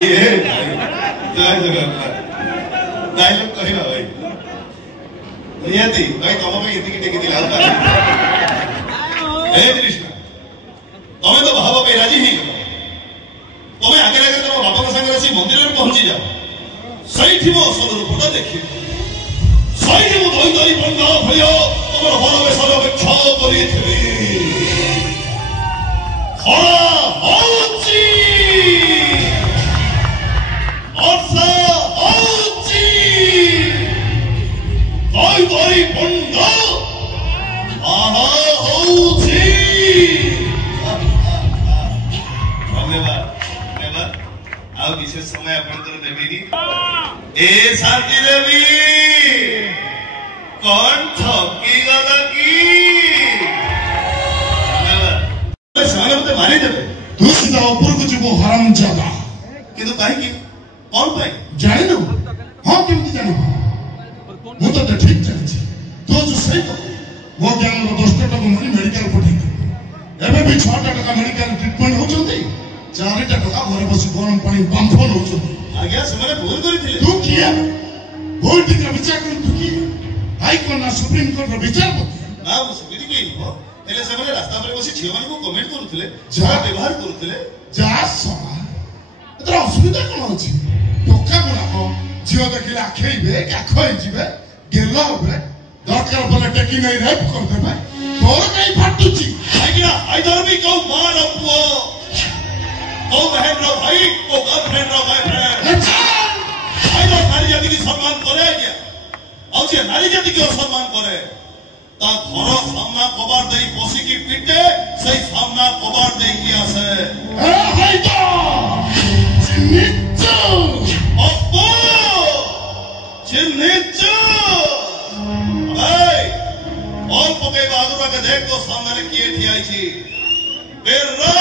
dialogue कहला भाई नियति भाई तुम पे इतनी टेकी दिला होता ए कृष्ण तुम्हें तो भाव पे राजी ही गलो तुम्हें आगे लगे तुम बापा के संग रसी मंदिर में पहुंची जाओ सही थी वो असल रूपटा देखिए सही थी वो दोई दोई बंदा भयो तुम बड़ बेसर अपेक्षा करी थी खरा होची Orsa Ochi Doi Doi Bunda Aha Ochi धन्यवाद आओ विशेष समय आपनकर देबीनी ए शांति देवी कौन ठकी गला की धन्यवाद सारे मते मारी देबे तू सीधा ऊपर को जीवो हरामजादा किंतु काहे की कौन पाए जाने ना हाँ केमती जाने वो तो ठीक चलती तो जो सही तो वो क्या हम लोग 10 टका मनी मेडिकल पढ़ी एबे भी 6 टका मेडिकल ट्रीटमेंट हो चलती 4 टका घर बस गरम पानी बांफल हो चलती आज्ञा समय भूल करी थिले तू किया भूल ठीक विचार कर तू की हाई कोर्ट ना सुप्रीम कोर्ट रो विचार करती ना वो सुविधि के हो हेले समय रास्ता पर बसी छियो माने को कमेंट करूथिले जा व्यवहार करूथिले जा समा एतरा असुविधा कोन अछि टोका गुणाको झियो देखिले आखेइबे आखई जिबे गेलो होबे दरकार बोले टेकी नै रेप कर देबे तोर कई फाटुची आइना आई धर्मी को मार पुओ ओ बहन रो भाई ओ गर्लफ्रेंड रो बॉयफ्रेंड आई तो नारी जाति की सम्मान करे क्या औ जे नारी जाति की सम्मान करे ता घर सामना कबार देई पसी की पीटे सही सामना कबार देई की आसे ए भाई तो चिन्निचो अप्पो चिन्निचो भाई और पके बहादुर के देख को सामने किए ठियाई छी बेरा